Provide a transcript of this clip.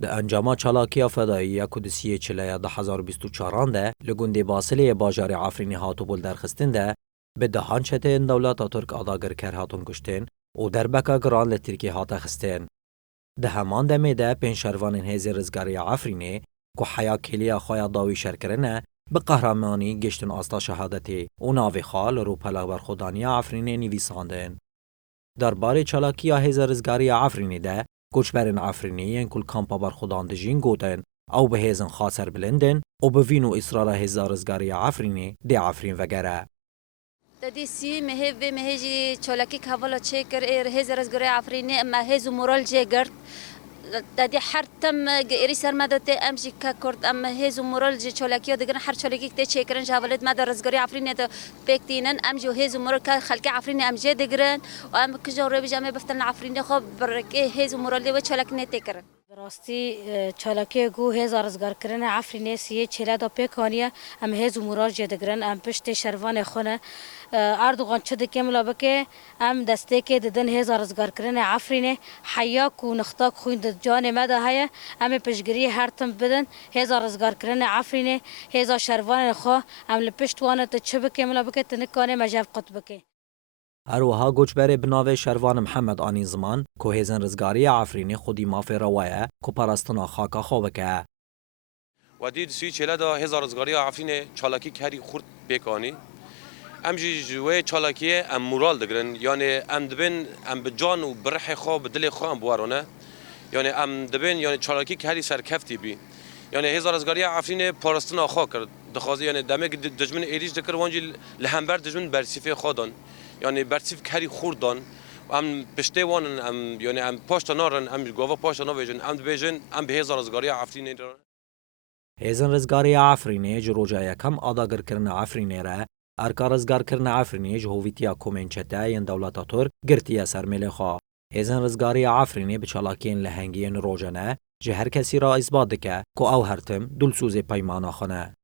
ده انجام چالاکی فدایی کدسیه چلیا ده 1024 ده لگوندی باصله باجار عفرینی هاتو بول درخستن ده به دهان چته دولت ترک آداگر کر هاتون کشتن و در بکا گران لترکی هاتا خستن. ده همان دمه ده پین شروان هزی رزگاری عفرینی که حیا کلیا خویا داوی شرکرنه به قهرمانی گشتن آستا شهادتی و ناوی خال رو پلاغ برخودانی عفرینی نویساندن. درباره چالاکی هزی رزگاری عفرینی ده کوچبرین عفرینی این کل کامپا برخودان دجین گوتن او به هزن خاصر بلندن و به وینو اصرار هزی رزگاری عفرینی ده عفرین وگره. دادی سی مهجی چالاکی کهوالا چکر هزار از گره عفرینی اما هزو مورال جگرد دادی هر تم ایری سرمدت امشی که کرد اما هزو مورال ج چالاکی دیگر هر چالاکی که چکرن جوالد مدار از گره عفرینی تو بکتینن امجو هزو مورال که خلق عفرینی امجد دیگرن و ام کجوری بجامه بفتن عفرینی خوب برکه هزو مورال و چالاکی نتکرن. راستی چالاکی گو هزار ازگار کردن عفرینی سیه چهره دا پیکانیه ام هزو مراد جدگرن ام پشت شروان خونه اردوغان چه دکملا بکه ام دسته که ددن هزار ازگار کردن عفرینی حیاک و نختاک خوین جان مده های ام پشگری هر تم بدن هزار ازگار کردن عفرینی هزار شروان خو ام لپشت وانه چه بکملا بکه تنکانه مجاب قط بکه. اروها گوچبر بناو شروان محمد آنی زمان که هزن رزگاری عفرینی خودی مافی روایه که پرستنا خاکا خوبکه. ودید سوی چله دا هزار رزگاری عفرین چالاکی کاری خورد بکانی ام جوی چالاکی ام مورال دگرن یعنی ام دبن ام بجان و برح خواب دل خوام بوارونه یعنی ام دبن یعنی چالاکی کاری سرکفتی بی یعنی هزار رزگاری عفرین پرستنا خا کرد دخوازی یعنی دمک دجمن ایریج دکر وانجی لهمبر دجمن برسیفه خادان یعنی برسیف کاری خوردان ام پشته وانن ام یعنی ام پاشت نارن ام گاوا پاشت ناویجن ام دبیجن ام به هزار رزگاری عفرین هزن رزگاری عفرینی جروجای کم آداگر کرن عفرینی را ارکا رزگار کرن عفرینی جهویتیا کومنچته ین دولتا ترک گرتیا سرمل خوا. هزن رزگاری عفرینی به چالاکین لهنگین روجنه جه هر کسی را اثبات دکه که او هرتم دلسوز پیمانا خونه.